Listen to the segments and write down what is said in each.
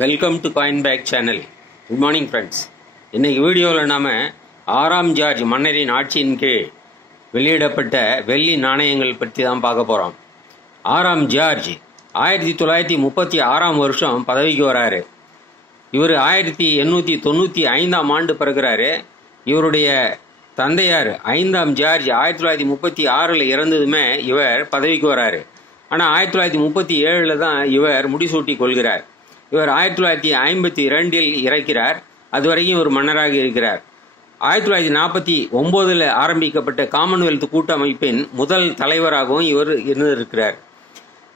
Welcome to coin back channel. Good morning friends. இன்னைக்கு வீடியோவில் நாம் 6ஆம் ஜார்ஜ் மன்னரின் ஆட்சியின் கீழ் வெளியிடப்பட்ட வெள்ளி நாணயங்கள் பற்றி தான் பார்க்க போகிறோம். 6ஆம் ஜார்ஜ் 1936ஆம் வருஷம் பதவிக்கு வராரு. இவர் 1895ஆம் ஆண்டு பிறகுறாரு. இவருடைய தந்தையார் 5ஆம் ஜார்ஜ் 1936 இறந்ததுமே இவர் பதவிக்கு வராரு. ஆனால் 1937 தான் இவர் முடிசூட்டி கொள்கிறார். இவர் 1952 இறக்கிறார். அதுவரைக்கும் இவர் மன்னராக இருக்கிறார். 1949 ஆரம்பிக்கப்பட்ட காமன்வெல்த் கூட்டமைப்பின் முதல் தலைவராகவும் இவர் இருந்திருக்கிறார்.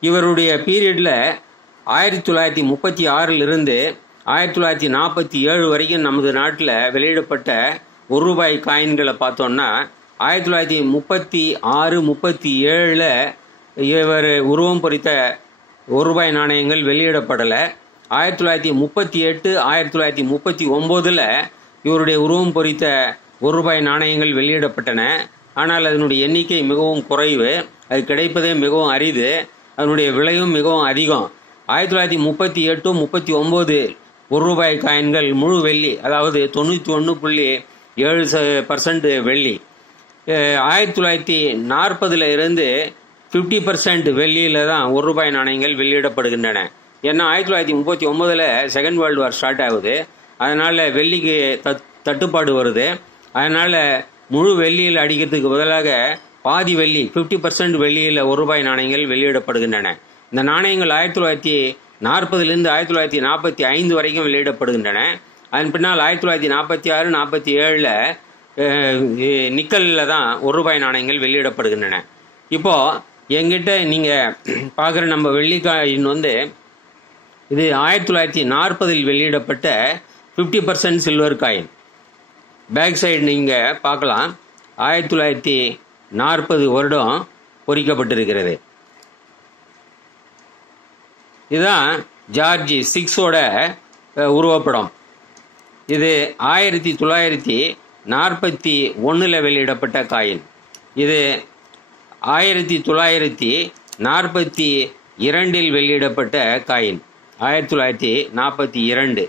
இவருடைய பீரியடில் 1936 இருந்து 1947 வரைக்கும் நமது நாட்டில் வெளியிடப்பட்ட ₹1 காயின்களை பார்த்தோம்னா 1936-37 இவர் உருவம் பொறித்த ₹1 நாணயங்கள் வெளியிடப்படலை. 1938 1939 இவருடைய உருவம் பொறித்த ₹1 நாணயங்கள் வெளியிடப்பட்டன. ஆனால் அதனுடைய எண்ணிக்கை மிகவும் குறைவு. அது கிடைப்பதே மிகவும் அரிது. அதனுடைய விலையும் மிகவும் அதிகம். 1938-39 ₹1 காயின்கள் முழு வெள்ளி, அதாவது 91.7% வெள்ளி. 1940 இருந்து 50% வெள்ளியில தான் ₹1 நாணயங்கள் வெளியிடப்படுகின்றன. ஏன்னா 1939 செகண்ட் வேர்ல்டு வார் ஸ்டார்ட் ஆகுது. அதனால வெள்ளிக்கு தட்டுப்பாடு வருது. அதனால முழு வெள்ளியில் அடிக்கிறதுக்கு பதிலாக பாதி வெள்ளி 50% வெள்ளியில் ₹1 நாணயங்கள் வெளியிடப்படுகின்றன. இந்த நாணயங்கள் 1940 1945 வரைக்கும் வெளியிடப்படுகின்றன. அதன் பின்னால் 1946-47 நிக்கல்ல தான் ₹1 நாணயங்கள் வெளியிடப்படுகின்றன. இப்போ எங்கிட்ட நீங்க பார்க்குற நம்ம வெள்ளிக்காயின் இது 1940 வெளியிடப்பட்ட 50% சில்வர் காயின். பேக் சைடு நீங்க பார்க்கலாம். 1940 வருடம் பொறிக்கப்பட்டிருக்கிறது. இதுதான் ஜார்ஜ் 6 உருவப்படம். இது 1941 வெளியிடப்பட்ட காயின். இது 1942 வெளியிடப்பட்ட காயின். 1942.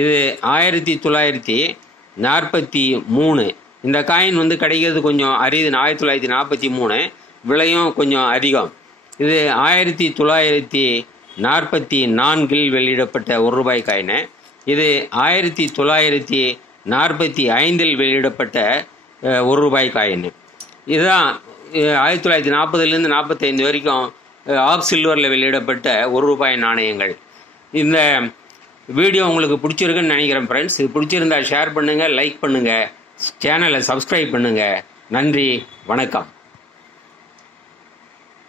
இது 1943. இந்த காயின் கிடைக்கிறது கொஞ்சம் அரிது. 1943 விலையும் கொஞ்சம் அதிகம். இது 1944 வெளியிடப்பட்ட ₹1 காயின். இது 1945 வெளியிடப்பட்ட ₹1 காயின். இதுதான் 1940 45 வரைக்கும் ஆக் சில்வரில் வெளியிடப்பட்ட ₹1 நாணயங்கள். இந்த வீடியோ உங்களுக்கு பிடிச்சிருக்குன்னு நினைக்கிறேன் ஃப்ரெண்ட்ஸ். இது பிடிச்சிருந்தா ஷேர் பண்ணுங்கள், லைக் பண்ணுங்கள், சேனலை சப்ஸ்கிரைப் பண்ணுங்கள். நன்றி, வணக்கம்.